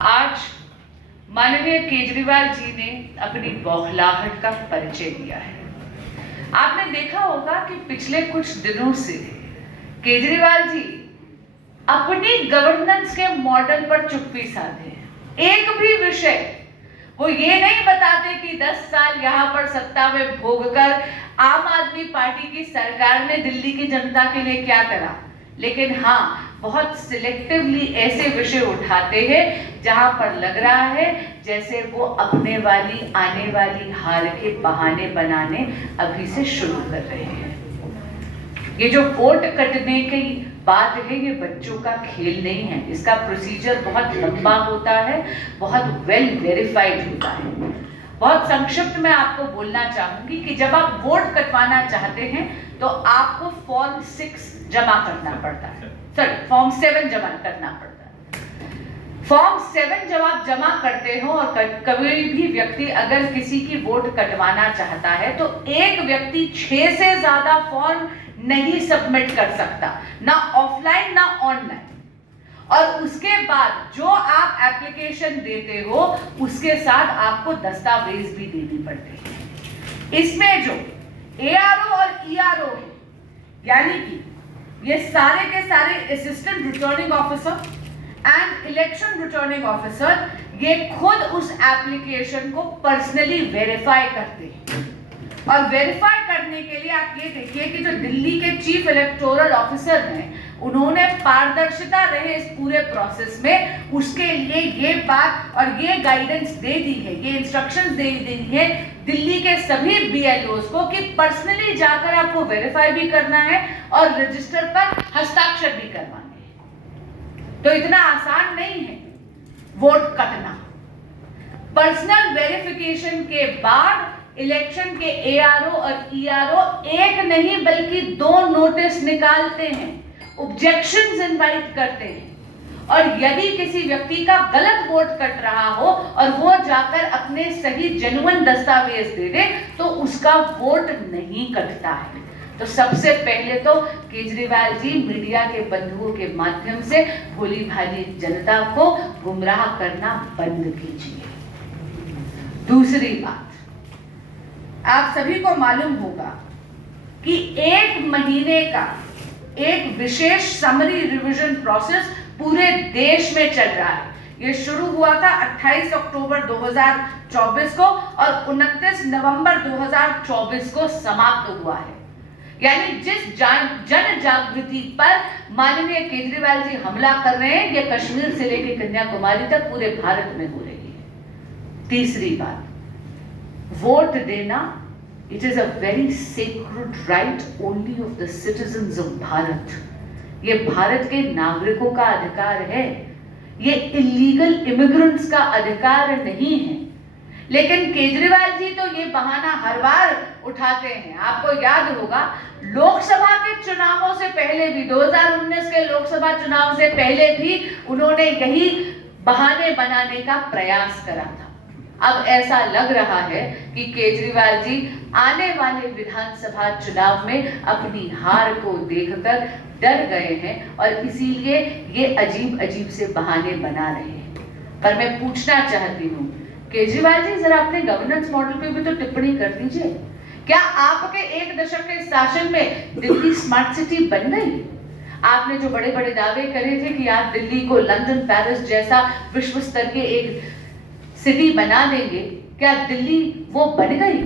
आज माननीय केजरीवाल जी ने अपनी बौखलाहट का परिचय दिया है। आपने देखा होगा कि पिछले कुछ दिनों से केजरीवाल जी अपनी गवर्नेंस के मॉडल पर चुप्पी साधे हैं। एक भी विषय वो ये नहीं बताते कि 10 साल यहां पर सत्ता में भोगकर आम आदमी पार्टी की सरकार ने दिल्ली की जनता के लिए क्या करा, लेकिन हाँ, बहुत सिलेक्टिवली ऐसे विषय उठाते हैं जहां पर लग रहा है जैसे वो अपने वाली आने वाली हार के बहाने बनाने अभी से शुरू कर रहे हैं। ये जो वोट कटने की बात है, ये बच्चों का खेल नहीं है। इसका प्रोसीजर बहुत लंबा होता है, बहुत वेल वेरीफाइड होता है। बहुत संक्षिप्त में आपको बोलना चाहूंगी कि जब आप वोट कटवाना चाहते हैं तो आपको फॉर्म 6 जमा करना पड़ता है, फॉर्म 7 जमा करना पड़ता है। फॉर्म 7 जब आप जमा करते हो और कभी भी व्यक्ति अगर किसी की वोट कटवाना चाहता है तो एक व्यक्ति 6 से ज्यादा फॉर्म नहीं सबमिट कर सकता, ना ऑफलाइन ना ऑनलाइन। और उसके बाद जो आप एप्लीकेशन देते हो उसके साथ आपको दस्तावेज भी देने पड़ते हैं। इसमें जो एआरओ और ईआरओ है, यानी कि ये सारे के सारे assistant returning officer and election returning officer, ये खुद उस एप्लीकेशन को पर्सनली वेरीफाई करते हैं। और वेरीफाई करने के लिए आप ये देखिए कि जो दिल्ली के चीफ इलेक्टोरल ऑफिसर हैं, उन्होंने पारदर्शिता रहे इस पूरे प्रोसेस में, उसके लिए ये बात और ये गाइडेंस दे दी है, ये इंस्ट्रक्शंस दे दी है दिल्ली के सभी बीएलओस को कि पर्सनली जाकर आपको वेरीफाई भी करना है और रजिस्टर पर हस्ताक्षर भी करवाने हैं। तो इतना आसान नहीं है वोट कटना। पर्सनल वेरिफिकेशन के बाद इलेक्शन के एआरओ और ईआरओ एक नहीं बल्कि 2 नोटिस निकालते हैं, ऑब्जेक्शंस इनवाइट करते हैं। और यदि किसी व्यक्ति का गलत वोट कट रहा हो और वो जाकर अपने सही जेन्युइन दस्तावेज दे दे तो उसका वोट नहीं कटता है। तो सबसे पहले तो केजरीवाल जी मीडिया के बंधुओं के माध्यम से भोली भाली जनता को गुमराह करना बंद कीजिए। दूसरी बात, आप सभी को मालूम होगा कि 1 महीने का एक विशेष समरी रिवीजन प्रोसेस पूरे देश में चल रहा है। यह शुरू हुआ था 28 अक्टूबर 2024 को और 29 नवंबर 2024 को समाप्त हुआ है। यानी जिस जन जागृति पर माननीय केजरीवाल जी हमला कर रहे हैं, यह कश्मीर से लेकर कन्याकुमारी तक पूरे भारत में हो रही है। तीसरी बात, वोट देना, it is a very sacred right only of the citizens of Bharat. ये भारत के नागरिकों का अधिकार है, ये इलीगल इमिग्रेंट्स का अधिकार नहीं है। लेकिन केजरीवाल जी तो ये बहाना हर बार उठाते हैं। आपको याद होगा लोकसभा के चुनावों से पहले भी, 2019 के लोकसभा चुनाव से पहले भी उन्होंने यही बहाने बनाने का प्रयास करा था। अब ऐसा लग रहा है कि केजरीवाल जी आने वाले विधानसभा चुनाव में अपनी हार को देखकर डर गए हैं और इसीलिए ये अजीब अजीब से बहाने बना रहे हैं। पर मैं पूछना चाहती हूँ केजरीवाल जी, जरा अपने गवर्नेंस मॉडल पे भी तो टिप्पणी कर दीजिए। क्या आपके 1 दशक के शासन में दिल्ली स्मार्ट सिटी बन गई? आपने जो बड़े बड़े दावे करे थे कि आप दिल्ली को लंदन, पेरिस जैसा विश्व स्तर के एक सिटी बना देंगे, क्या दिल्ली वो बन गई?